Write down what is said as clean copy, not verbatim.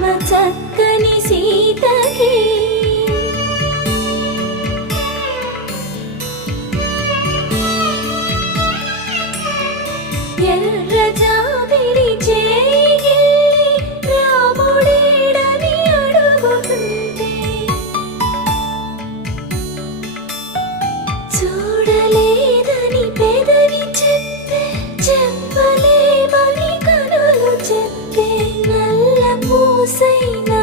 చక్కని సీతకి ఎర్ర జాబిలి చేయి రాముడేడని అడుగుతుంటే చూడలేదని పెదవి చెప్పే చెప్పలేమని కనులు చెప్పే నల్ల పూసైన